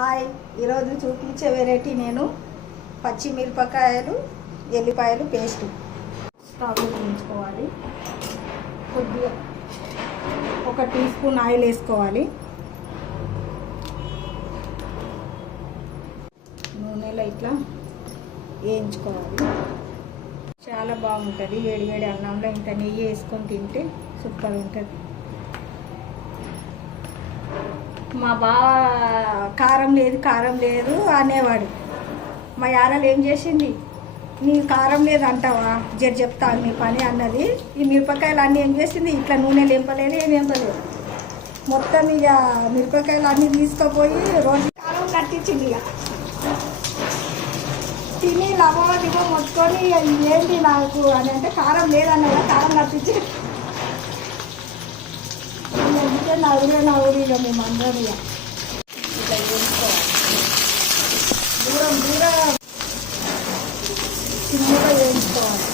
Hi, ఈరోజు చూపించే variety నేను పచ్చిమిరపకాయలు ఎల్లిపాయలు పేస్ట్ స్టవ్ వేయించుకోవాలి. కొద్దిగా 1 టీ స్పూన్ ఆయిల్ వేసుకోవాలి. నూనెలో ఇట్లా వేయించుకోవాలి. చాలా బాగుంటుంది. వేడి వేడి అన్నంలో ఇంత నెయ్యి వేసుకొని తింటే సూపర్ ఉంటుంది. మా బావ కారం లేదు అనేవాడు. మా యారాలు ఏం చేసింది, నీ కారం లేదు అంటావా, చెప్తాను నీ పని అన్నది. ఈ మిరపకాయలు అన్నీ ఏం చేసింది, ఇట్లా నూనె లేంపలేదు, ఏం లేంపలేదు. మొత్తం ఇక మిరపకాయలు అన్నీ తీసుకుపోయి రోజు కారం కట్టించింది. ఇక తిని లవ మొత్తుకొని ఏంటి నాకు అని అంటే కారం లేదన్నదా, కారం కట్టించి నవ్వురే ఇక మేము అందరం ఇక ఇట్లా వేసుకోవాలి. దూరం చిన్నగా వేయించుకోవాలి.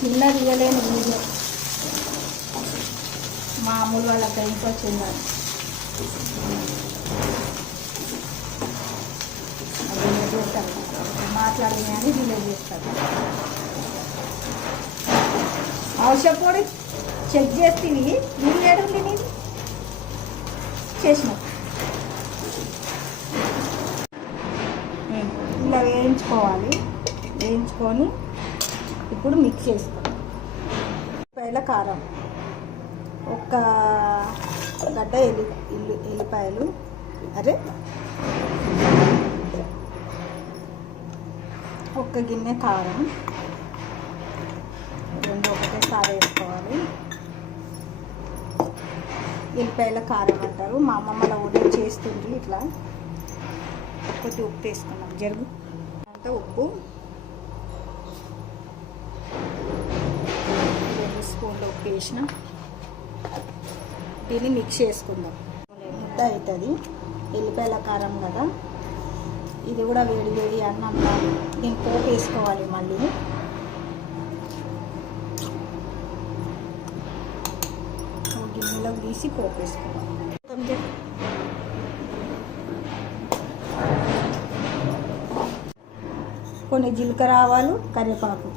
చిన్నది ఇవ్వలేని వీడియో మామూలు వాళ్ళ టైంకి వచ్చింది. డిలీట్ చేస్తారు, మాట్లాడి కానీ డిలీట్ చేస్తారు. అవసరపడి చెక్ చేస్తేవి ఇది ఏడుంది నేను చేసిన ఇలా వేయించుకోవాలి. వేయించుకొని ఇప్పుడు మిక్స్ చేసుకోవాలి. ఉల్లిపాయల కారం, 1 గడ్డ ఎల్లిపాయలు, 1 గిన్నె కారం, 2 ఒకటేసారి వేసుకోవాలి. ఎల్లిపాయల కారం అంటారు. మా అమ్మమ్మల ఊళ్ళో చేస్తుంది ఇట్లా. కొద్దిగా ఉప్పు వేసుకున్నాం, జరుగు అంతా ఉప్పు, 2 స్పూన్లు ఉప్పు వేసిన. దీన్ని మిక్స్ చేసుకుందాం. ముద్ద అవుతుంది. ఎల్లిపాయల కారం కదా, ఇది కూడా వేడి వేడి అన్నంలో దీన్ని పోపు వేసుకోవాలి. మళ్ళీ గిన్నెలో తీసి పోపు వేసుకోవాలి. కొన్ని జీలకర్ర ఆవాలు, కరివేపాకు.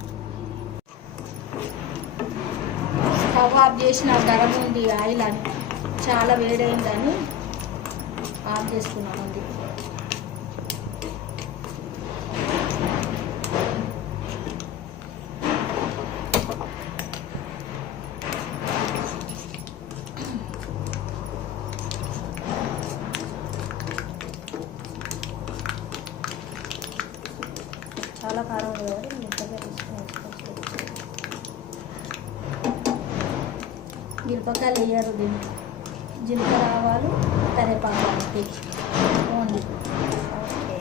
స్టవ్ ఆఫ్ చేసిన గరం ఉంది, ఆయిల్ అని చాలా వేడైందని ఆఫ్ చేస్తున్నాను. చాలా కారం వేయాలి. మిరపకాయలు వేయరు దీనికి. జీలకర్ర ఆవాలు, కరివేపాకు ఓన్లీ. ఓకే,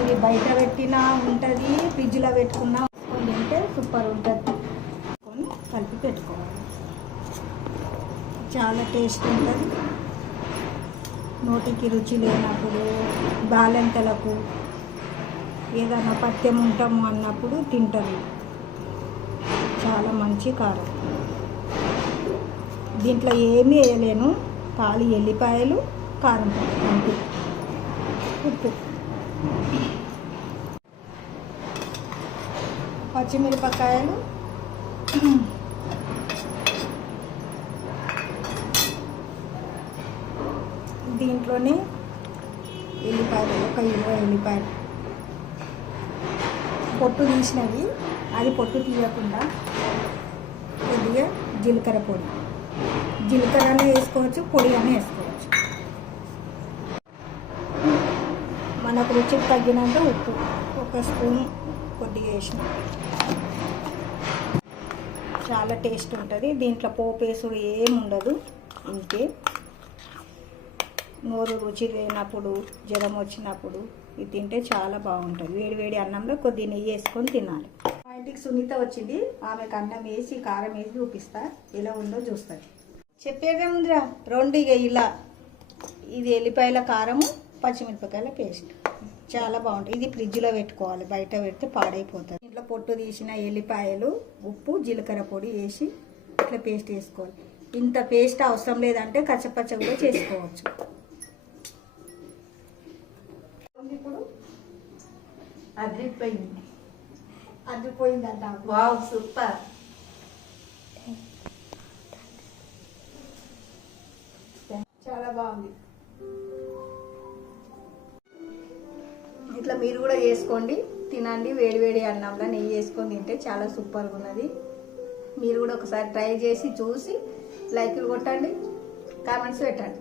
ఇవి బయట పెట్టినా ఉంటుంది, ఫ్రిడ్జ్లో పెట్టుకున్నా తింటే సూపర్ ఉంటుంది. కలిపి పెట్టుకోవాలి. చాలా టేస్ట్ ఉంటుంది. నోటికి రుచి లేనప్పుడు, బాలెంతలకు ఏదైనా పథ్యం ఉంటాము అన్నప్పుడు తింటారు. చాలా మంచి కారం. దీంట్లో ఏమీ వేయలేను, ఖాళీ ఎల్లిపాయలు, కారం అంతే, ఉప్పు, పచ్చిమిరపకాయలు, దీంట్లోనే ఎల్లిపాయలు, 1 ఎల్లిపాయలు పొట్టు తీసినవి, అది పొట్టు తీయకుండా కొద్దిగా జీలకర్ర పొడి, జీలకర్రనే వేసుకోవచ్చు, పొడి అని వేసుకోవచ్చు. మనకు రుచికి తగ్గినంత ఉప్పు 1 స్పూన్ కొద్దిగా వేసిన. చాలా టేస్ట్ ఉంటుంది. దీంట్లో పోపు వేసుడు ఏముండదు. ఇంకే నోరు రుచి లేనప్పుడు, జ్వరం వచ్చినప్పుడు ఇది తింటే చాలా బాగుంటుంది. వేడి వేడి అన్నంలో కొద్ది నెయ్యి వేసుకొని తినాలి. మా ఇంటికి సునీత వచ్చింది. ఆమెకు అన్నం వేసి కారం వేసి చూపిస్తా, ఎలా ఉందో చూస్తుంది. చెప్పేదే ముందురా 2 ఇక ఇలా. ఇది ఎల్లిపాయల కారము, పచ్చిమిరపకాయల పేస్ట్ చాలా బాగుంటుంది. ఇది ఫ్రిడ్జ్లో పెట్టుకోవాలి, బయట పెడితే పాడైపోతుంది. ఇంట్లో పొట్టు తీసిన ఎల్లిపాయలు, ఉప్పు, జీలకర్ర పొడి వేసి ఇట్లా పేస్ట్ వేసుకోవాలి. ఇంత పేస్ట్ అవసరం లేదంటే కచ్చపచ్చ కూడా చేసుకోవచ్చు. ఇప్పుడు అదిరిపోయిందంట. Wow, super. చాలా బాగుంది. ఇట్లా మీరు కూడా చేసుకోండి, తినండి. వేడివేడి అన్నంలో నెయ్యి వేసుకొని తింటే చాలా సూపర్గా ఉన్నది. మీరు కూడా ఒకసారి ట్రై చేసి చూసి లైక్లు కొట్టండి, కామెంట్స్ పెట్టండి.